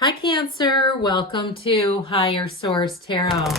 Hi Cancer, welcome to Higher Source Tarot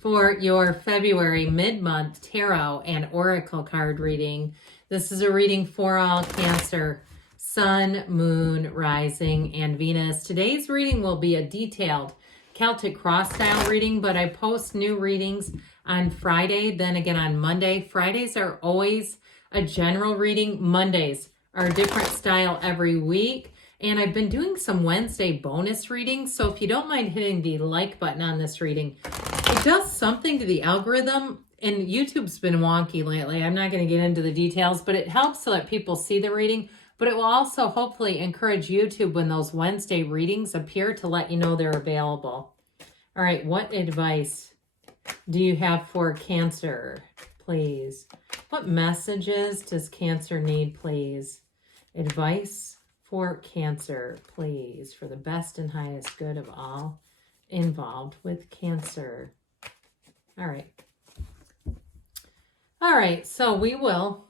for your February mid-month tarot and oracle card reading. This is a reading for all Cancer, Sun, Moon, Rising, and Venus. Today's reading will be a detailed Celtic cross style reading, but I post new readings on Friday, then again on Monday. Fridays are always a general reading. Mondays are a different style every week. And I've been doing some Wednesday bonus readings, so if you don't mind hitting the like button on this reading, it does something to the algorithm, and YouTube's been wonky lately. I'm not going to get into the details, but it helps so that people see the reading, but it will also hopefully encourage YouTube when those Wednesday readings appear to let you know they're available. All right, what advice do you have for Cancer, please? What messages does Cancer need, please? Advice for Cancer, please, for the best and highest good of all involved with Cancer. All right, so we will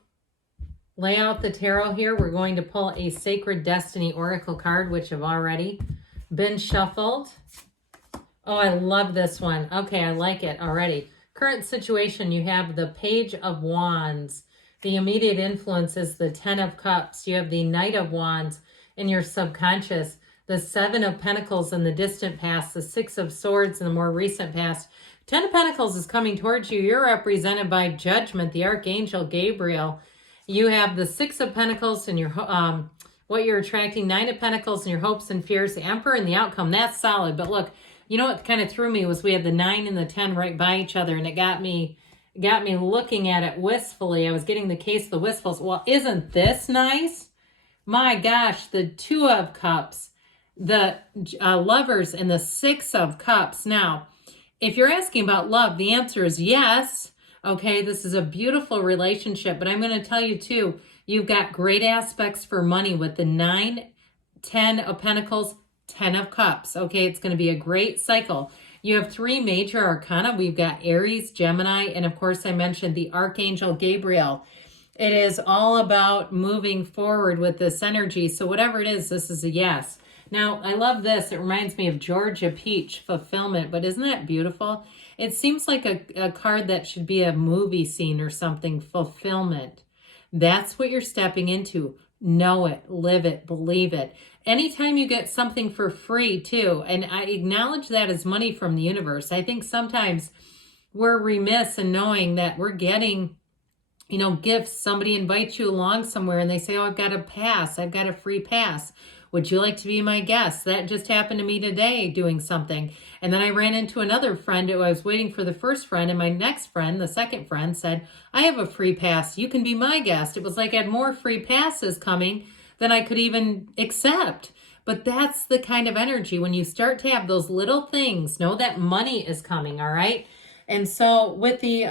lay out the tarot here. We're going to pull a Sacred Destiny Oracle card, which have already been shuffled. Oh, I love this one. Okay, I like it already. Current situation, you have the Page of Wands. The immediate influence is the Ten of Cups. You have the Knight of Wands in your subconscious, the Seven of Pentacles in the distant past, the Six of Swords in the more recent past. Ten of Pentacles is coming towards you. You're represented by Judgment, the Archangel Gabriel. You have the Six of Pentacles in your what you're attracting, Nine of Pentacles in your hopes and fears, the Emperor and the outcome. That's solid. But look, you know what kind of threw me was we had the 9 and the 10 right by each other, and it got me looking at it wistfully. I was getting the case of the wistfuls. Well, isn't this nice? My gosh, the Two of Cups, the Lovers, and the Six of Cups. Now, if you're asking about love, the answer is yes. Okay, this is a beautiful relationship, but I'm going to tell you too, you've got great aspects for money with the 9, 10 of Pentacles, 10 of Cups. Okay, it's going to be a great cycle. You have 3 major arcana. We've got Aries, Gemini, and of course I mentioned the Archangel Gabriel. It is all about moving forward with this energy. So whatever it is, this is a yes. Now, I love this. It reminds me of Georgia Peach, fulfillment. But isn't that beautiful? It seems like a card that should be a movie scene or something. Fulfillment. That's what you're stepping into. Know it, live it, believe it. Anytime you get something for free too, and I acknowledge that as money from the universe. I think sometimes we're remiss in knowing that we're getting, you know, gifts. Somebody invites you along somewhere and they say, oh, I've got a pass. I've got a free pass. Would you like to be my guest? That just happened to me today doing something. And then I ran into another friend who I was waiting for the first friend, and my next friend, the second friend, said, I have a free pass. You can be my guest. It was like I had more free passes coming than I could even accept. But that's the kind of energy. When you start to have those little things, know that money is coming, all right? And so with the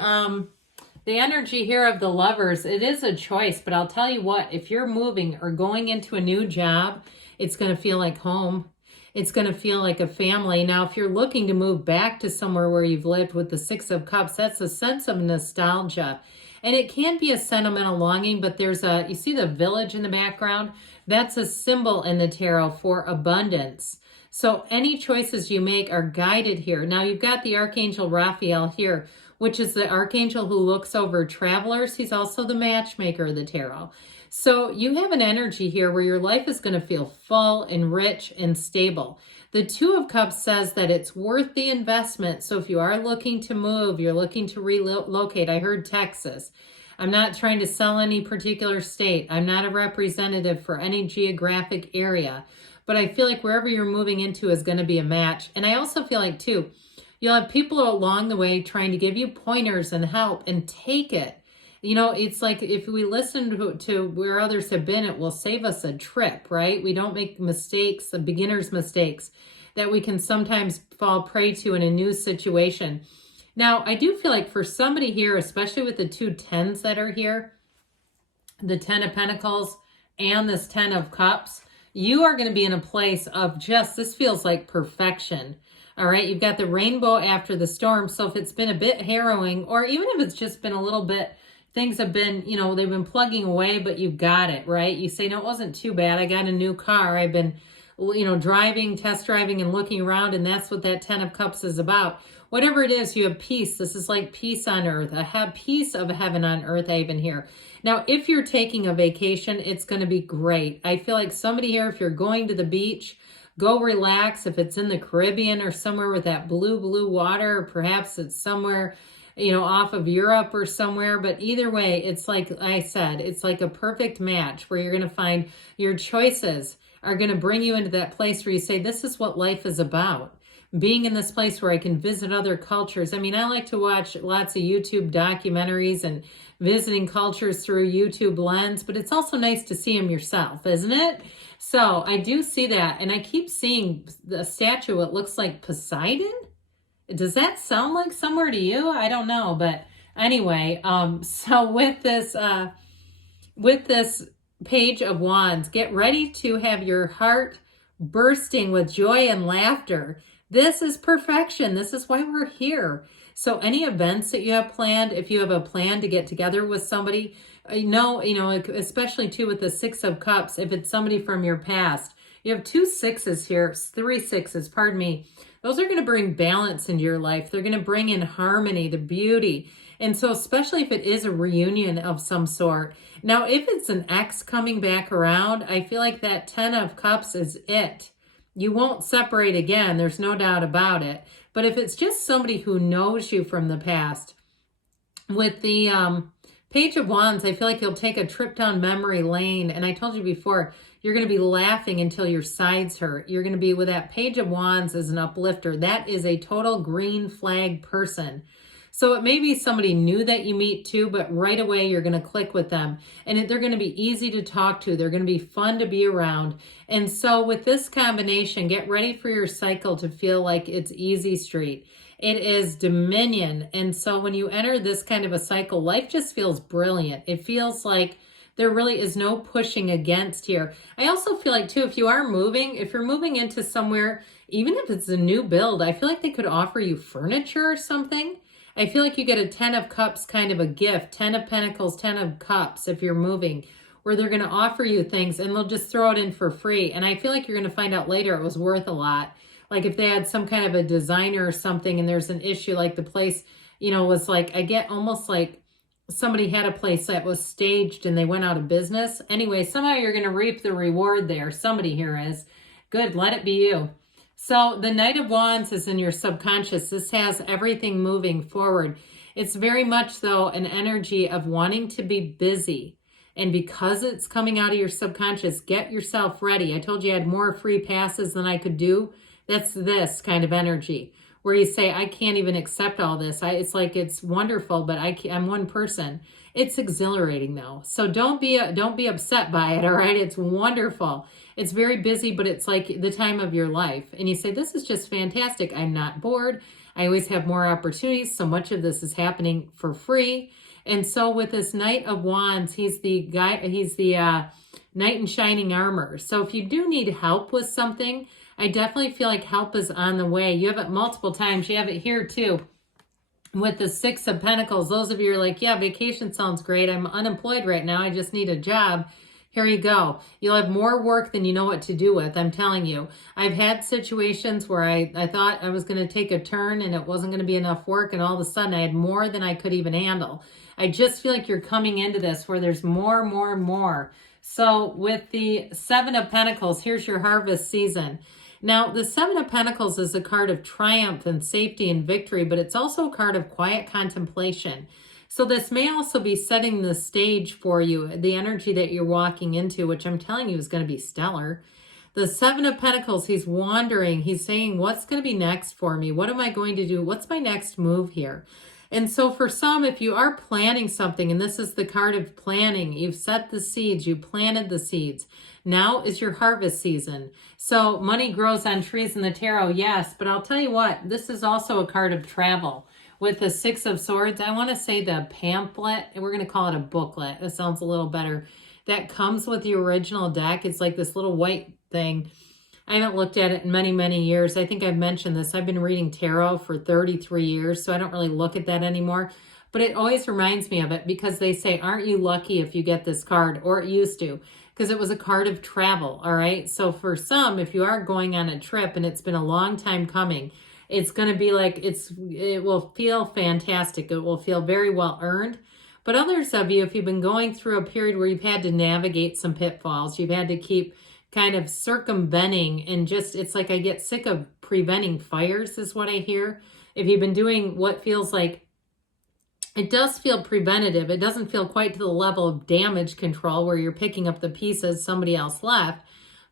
energy here of the Lovers, it is a choice, but I'll tell you what, if you're moving or going into a new job, it's going to feel like home. It's going to feel like a family. Now, if you're looking to move back to somewhere where you've lived with the Six of Cups, that's a sense of nostalgia. And it can be a sentimental longing, but there's you see the village in the background? That's a symbol in the tarot for abundance. So any choices you make are guided here. Now, you've got the Archangel Raphael here, which is the archangel who looks over travelers. He's also the matchmaker of the tarot. So you have an energy here where your life is going to feel full and rich and stable. The Two of Cups says that it's worth the investment. So if you are looking to move, you're looking to relocate. I heard Texas. I'm not trying to sell any particular state. I'm not a representative for any geographic area. But I feel like wherever you're moving into is going to be a match. And I also feel like, too, you'll have people along the way trying to give you pointers and help, and take it. You know, it's like if we listen to where others have been, it will save us a trip, right? We don't make mistakes, the beginner's mistakes that we can sometimes fall prey to in a new situation. Now, I do feel like for somebody here, especially with the 2 tens that are here, the 10 of Pentacles and this 10 of Cups, you are going to be in a place of just, this feels like perfection. All right, you've got the rainbow after the storm. So if it's been a bit harrowing, or even if it's just been a little bit, things have been, you know, they've been plugging away, but you've got it, right? You say, no, it wasn't too bad. I got a new car. I've been driving, test driving, and looking around, and that's what that 10 of Cups is about. Whatever it is, you have peace. This is like peace on earth. I have peace of heaven on earth, I even hear. Now, if you're taking a vacation, it's going to be great. I feel like somebody here, if you're going to the beach, go relax. If it's in the Caribbean or somewhere with that blue water, or perhaps it's somewhere, off of Europe or somewhere. But either way, it's like I said, it's like a perfect match where you're going to find your choices are going to bring you into that place where you say, this is what life is about. Being in this place where I can visit other cultures. I mean, I like to watch lots of YouTube documentaries and visiting cultures through YouTube lens, but it's also nice to see them yourself, isn't it? So I do see that, and I keep seeing the statue. It looks like Poseidon. Does that sound like somewhere to you? I don't know, but anyway, so with this Page of Wands, get ready to have your heart bursting with joy and laughter. This is perfection. This is why we're here. So any events that you have planned, if you have a plan to get together with somebody, especially too with the 6 of Cups, if it's somebody from your past, you have 2 6s here, 3 6s, pardon me. Those are going to bring balance into your life. They're going to bring in harmony, the beauty. And so especially if it is a reunion of some sort. Now, if it's an ex coming back around, I feel like that 10 of Cups is it. You won't separate again. There's no doubt about it. But if it's just somebody who knows you from the past, with the Page of Wands, I feel like you'll take a trip down memory lane. And I told you before, you're going to be laughing until your sides hurt. You're going to be with that Page of Wands as an uplifter. That is a total green flag person. So it may be somebody new that you meet too, but right away you're going to click with them. And they're going to be easy to talk to. They're going to be fun to be around. And so with this combination, get ready for your cycle to feel like it's easy street. It is dominion. And so when you enter this kind of a cycle, life just feels brilliant. It feels like there really is no pushing against here. I also feel like too, if you're moving into somewhere, even if it's a new build, I feel like they could offer you furniture or something. I feel like you get a 10 of Cups kind of a gift, 10 of Pentacles, 10 of Cups if you're moving, where they're going to offer you things and they'll just throw it in for free. And I feel like you're going to find out later it was worth a lot. Like if they had some kind of a designer or something and there's an issue, like the place, was like, I get almost like somebody had a place that was staged and they went out of business. Anyway, somehow you're going to reap the reward there. Somebody here is. Good, let it be you. So the Knight of Wands is in your subconscious. This has everything moving forward. It's very much, though, an energy of wanting to be busy. And because it's coming out of your subconscious, get yourself ready. I told you I had more free passes than I could do. That's this kind of energy where you say, I can't even accept all this. It's like it's wonderful, but I'm one person. It's exhilarating, though. So don't be upset by it, all right? It's wonderful. It's very busy, but it's like the time of your life. And you say, this is just fantastic. I'm not bored. I always have more opportunities. So much of this is happening for free. And so with this Knight of Wands, he's the knight in shining armor. So if you do need help with something, I definitely feel like help is on the way. You have it multiple times. You have it here too. With the 6 of Pentacles, those of you are like, yeah, vacation sounds great. I'm unemployed right now. I just need a job. Here you go. You'll have more work than you know what to do with. I'm telling you. I've had situations where I thought I was going to take a turn and it wasn't going to be enough work. And all of a sudden I had more than I could even handle. I just feel like you're coming into this where there's more. So with the 7 of Pentacles, here's your harvest season. Now, the 7 of Pentacles is a card of triumph and safety and victory, but it's also a card of quiet contemplation. So this may also be setting the stage for you, the energy that you're walking into, which I'm telling you is going to be stellar. The 7 of Pentacles, he's wandering. He's saying, what's going to be next for me? What am I going to do? What's my next move here? And so for some, if you are planning something, and this is the card of planning, you've set the seeds, you planted the seeds. Now is your harvest season. So money grows on trees in the tarot, yes, but I'll tell you what, this is also a card of travel. With the 6 of Swords, I want to say the pamphlet, and we're going to call it a booklet. It sounds a little better. That comes with the original deck. It's like this little white thing. I haven't looked at it in many years. I think I've mentioned this. I've been reading tarot for 33 years, so I don't really look at that anymore. But it always reminds me of it because they say, aren't you lucky if you get this card? Or it used to. because it was a card of travel, all right? So for some, if you are going on a trip and it's been a long time coming, it's going to be like it will feel fantastic. It will feel very well earned. But others of you, if you've been going through a period where you've had to navigate some pitfalls, you've had to keep kind of circumventing and just, it's like I get sick of preventing fires is what I hear. If you've been doing what feels like, it does feel preventative. It doesn't feel quite to the level of damage control where you're picking up the pieces somebody else left.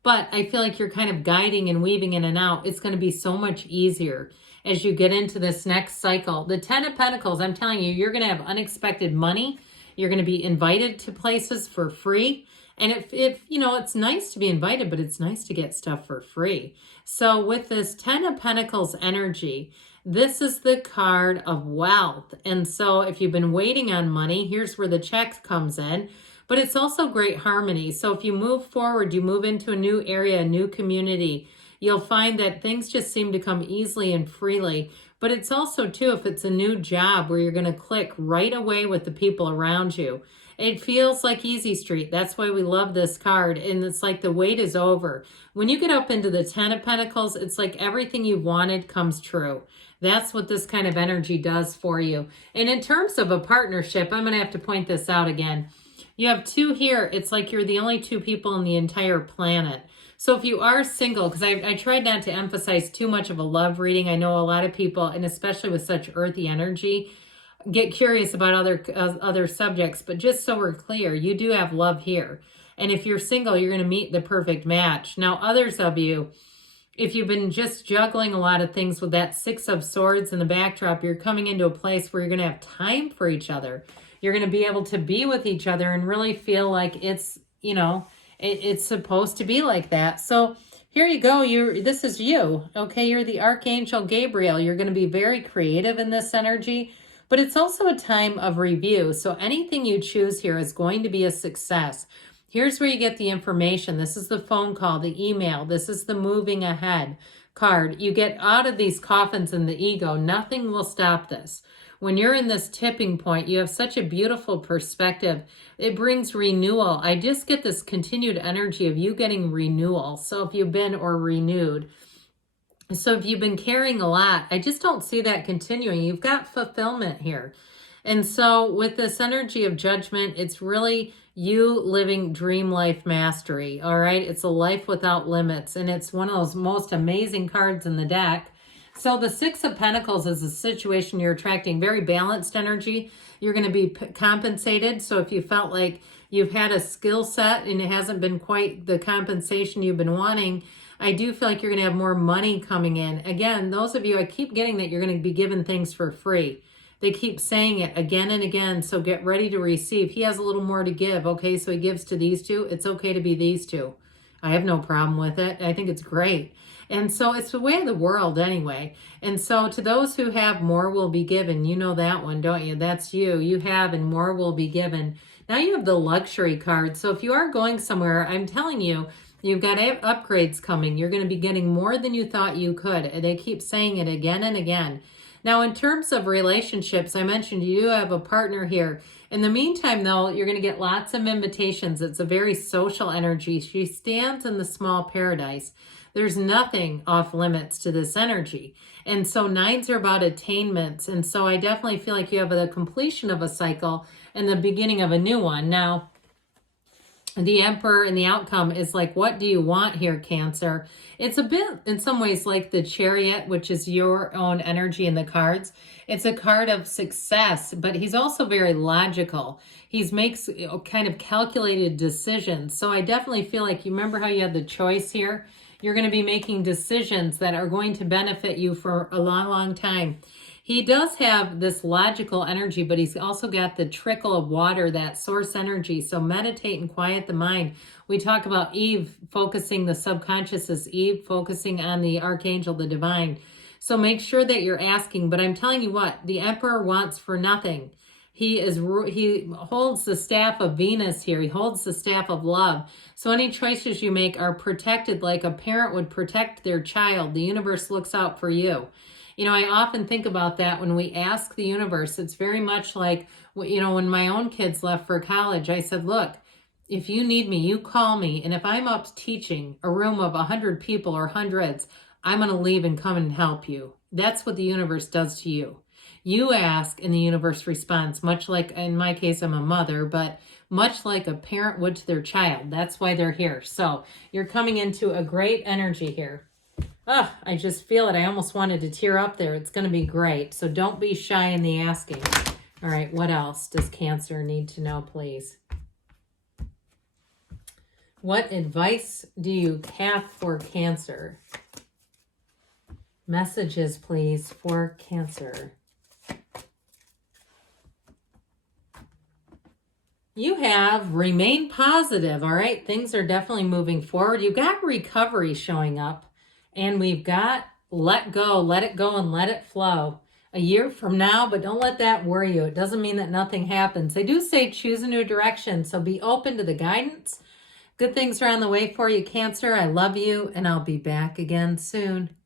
But I feel like you're kind of guiding and weaving in and out. It's going to be so much easier as you get into this next cycle. The 10 of Pentacles, I'm telling you, you're going to have unexpected money. You're going to be invited to places for free. And if you know, it's nice to be invited, but it's nice to get stuff for free. So with this 10 of Pentacles energy, this is the card of wealth. And so if you've been waiting on money, here's where the check comes in. But it's also great harmony. So if you move forward, you move into a new area, a new community, you'll find that things just seem to come easily and freely. But it's also, too, if it's a new job where you're going to click right away with the people around you. It feels like Easy Street. That's why we love this card. And it's like the wait is over. When you get up into the 10 of Pentacles, it's like everything you wanted comes true. That's what this kind of energy does for you. And in terms of a partnership, I'm going to have to point this out again. You have two here. It's like you're the only two people on the entire planet. So if you are single, because I tried not to emphasize too much of a love reading. I know a lot of people, and especially with such earthy energy, get curious about other subjects. But just so we're clear, you do have love here. And if you're single, you're going to meet the perfect match. Now, others of you, if you've been just juggling a lot of things with that 6 of Swords in the backdrop, you're coming into a place where you're going to have time for each other. You're going to be able to be with each other and really feel like it's, you know, it's supposed to be like that. So here you go. This is you. Okay, you're the Archangel Gabriel. You're going to be very creative in this energy, but it's also a time of review. So anything you choose here is going to be a success. Here's where you get the information. This is the phone call, the email. This is the moving ahead card. You get out of these coffins in the ego. Nothing will stop this. When you're in this tipping point, you have such a beautiful perspective. It brings renewal. I just get this continued energy of you getting renewal. So if you've been or renewed. So if you've been carrying a lot, I just don't see that continuing. You've got fulfillment here. And so with this energy of judgment, it's really you living dream life mastery. All right. It's a life without limits. And it's one of those most amazing cards in the deck. So the 6 of Pentacles is a situation you're attracting very balanced energy. You're going to be compensated. So if you felt like you've had a skill set and it hasn't been quite the compensation you've been wanting, I do feel like you're going to have more money coming in. Again, those of you, I keep getting that you're going to be given things for free. They keep saying it again and again. So get ready to receive. He has a little more to give. Okay, so he gives to these two. It's okay to be these two. I have no problem with it. I think it's great. And so it's the way of the world anyway. And so to those who have, more will be given. You know that one, don't you? That's you. You have and more will be given. Now you have the luxury card. So if you are going somewhere, I'm telling you, you've got upgrades coming. You're going to be getting more than you thought you could. They keep saying it again and again. Now, in terms of relationships, I mentioned you have a partner here. In the meantime, though, you're going to get lots of invitations. It's a very social energy. She stands in the small paradise. There's nothing off limits to this energy. And so 9s are about attainments. And so I definitely feel like you have the completion of a cycle and the beginning of a new one. Now, the Emperor and the outcome is like, what do you want here, Cancer? It's a bit, in some ways, like the Chariot, which is your own energy in the cards. It's a card of success, but he's also very logical. He makes kind of calculated decisions. So I definitely feel like, you remember how you had the choice here? You're going to be making decisions that are going to benefit you for a long, long time. He does have this logical energy, but he's also got the trickle of water, that source energy. So meditate and quiet the mind. We talk about Eve focusing, the subconscious is Eve focusing on the archangel, the divine. So make sure that you're asking. But I'm telling you what, the Emperor wants for nothing. He holds the staff of Venus here. He holds the staff of love. So any choices you make are protected like a parent would protect their child. The universe looks out for you. You know, I often think about that when we ask the universe. It's very much like, you know, when my own kids left for college, I said, look, If you need me, you call me. And if I'm up teaching a room of 100 people or hundreds, I'm going to leave and come and help you. That's what the universe does to you. You ask and the universe responds, much like, in my case, I'm a mother, but much like a parent would to their child. That's why they're here. So you're coming into a great energy here. Oh, I just feel it. I almost wanted to tear up there. It's going to be great. So don't be shy in the asking. All right, what else does Cancer need to know, please? What advice do you have for Cancer? Messages, please, for Cancer. You have remain positive, all right? Things are definitely moving forward. You've got recovery showing up, and we've got let go, let it go, and let it flow. A year from now, but don't let that worry you. It doesn't mean that nothing happens. They do say choose a new direction, so be open to the guidance. Good things are on the way for you, Cancer. I love you, and I'll be back again soon.